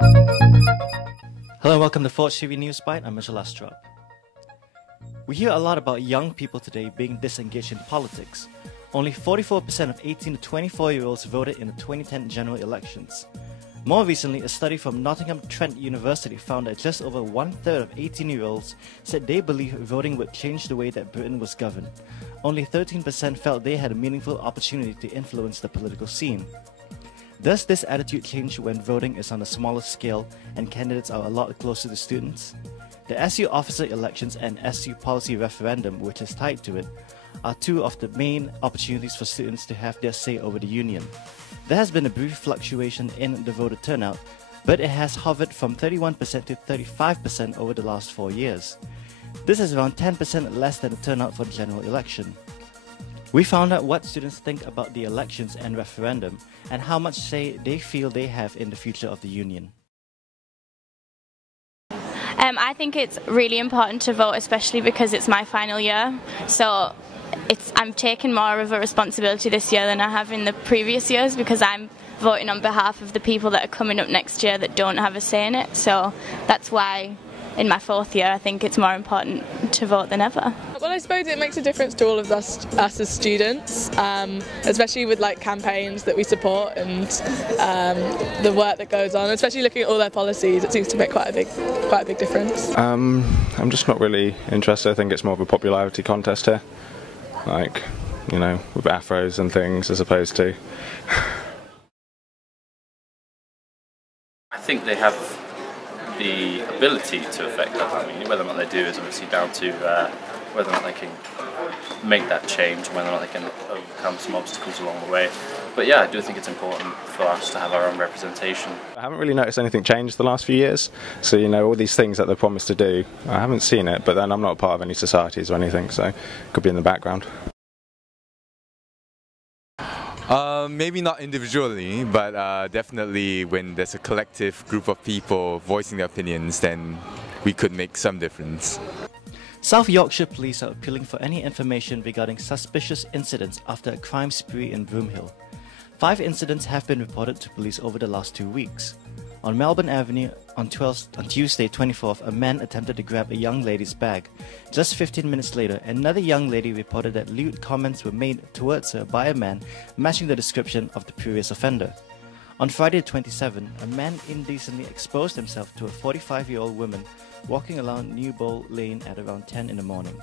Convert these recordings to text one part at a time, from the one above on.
Hello and welcome to Forge TV News Bite. I'm Estrop. We hear a lot about young people today being disengaged in politics. Only 44% of 18 to 24-year-olds voted in the 2010 general elections. More recently, a study from Nottingham Trent University found that just over one-third of 18-year-olds said they believe voting would change the way that Britain was governed. Only 13% felt they had a meaningful opportunity to influence the political scene. Does this attitude change when voting is on a smaller scale and candidates are a lot closer to students? The SU officer elections and SU policy referendum, which is tied to it, are two of the main opportunities for students to have their say over the union. There has been a brief fluctuation in the voter turnout, but it has hovered from 31% to 35% over the last 4 years. This is around 10% less than the turnout for the general election. We found out what students think about the elections and referendum and how much say they feel they have in the future of the union. I think it's really important to vote, especially because it's my final year. So I'm taking more of a responsibility this year than I have in the previous years because I'm voting on behalf of the people that are coming up next year that don't have a say in it. So that's why in my 4th year I think it's more important to vote than ever. Well, I suppose it makes a difference to all of us as students, especially with like campaigns that we support and the work that goes on, especially looking at all their policies. It seems to make quite a big difference. I'm just not really interested. I think it's more of a popularity contest here, like, you know, with afros and things as opposed to. I think they have the ability to affect that. I mean, whether or not they do is obviously down to whether or not they can make that change and whether or not they can overcome some obstacles along the way. But yeah, I do think it's important for us to have our own representation. I haven't really noticed anything change the last few years. So, you know, all these things that they promised to do, I haven't seen it, but then I'm not part of any societies or anything, so it could be in the background. Maybe not individually, but definitely when there's a collective group of people voicing their opinions, then we could make some difference. South Yorkshire Police are appealing for any information regarding suspicious incidents after a crime spree in Broomhill. 5 incidents have been reported to police over the last 2 weeks. On Melbourne Avenue on Tuesday 24th, a man attempted to grab a young lady's bag. Just 15 minutes later, another young lady reported that lewd comments were made towards her by a man matching the description of the previous offender. On Friday 27th, a man indecently exposed himself to a 45-year-old woman walking along New Bowl Lane at around 10 in the morning.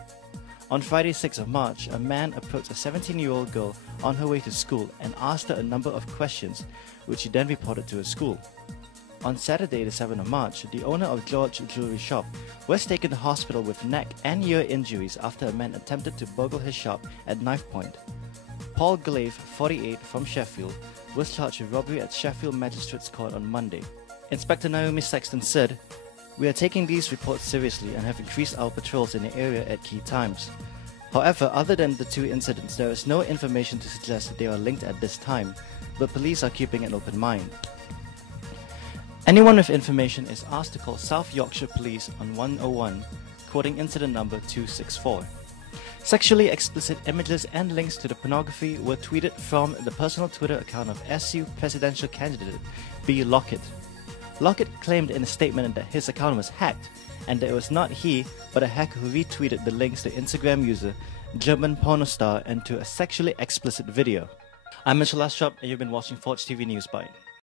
On Friday 6th of March, a man approached a 17-year-old girl on her way to school and asked her a number of questions, which she then reported to her school. On Saturday the 7th of March, the owner of George Jewellery Shop was taken to hospital with neck and ear injuries after a man attempted to burgle his shop at knife point. Paul Glaive, 48, from Sheffield, was charged with robbery at Sheffield Magistrates Court on Monday. Inspector Naomi Sexton said, "We are taking these reports seriously and have increased our patrols in the area at key times. However, other than the 2 incidents, there is no information to suggest that they are linked at this time, but police are keeping an open mind." Anyone with information is asked to call South Yorkshire Police on 101, quoting incident number 264. Sexually explicit images and links to the pornography were tweeted from the personal Twitter account of SU presidential candidate B. Lockett. Lockett claimed in a statement that his account was hacked and that it was not he but a hacker who retweeted the links to Instagram user German pornostar and to a sexually explicit video. I'm Estrop and you've been watching Forge TV News Bite.